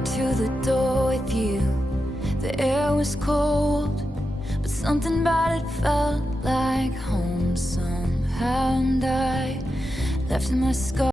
walked to the door with you. The air was cold, but something about it felt like home somehow. And I left my scar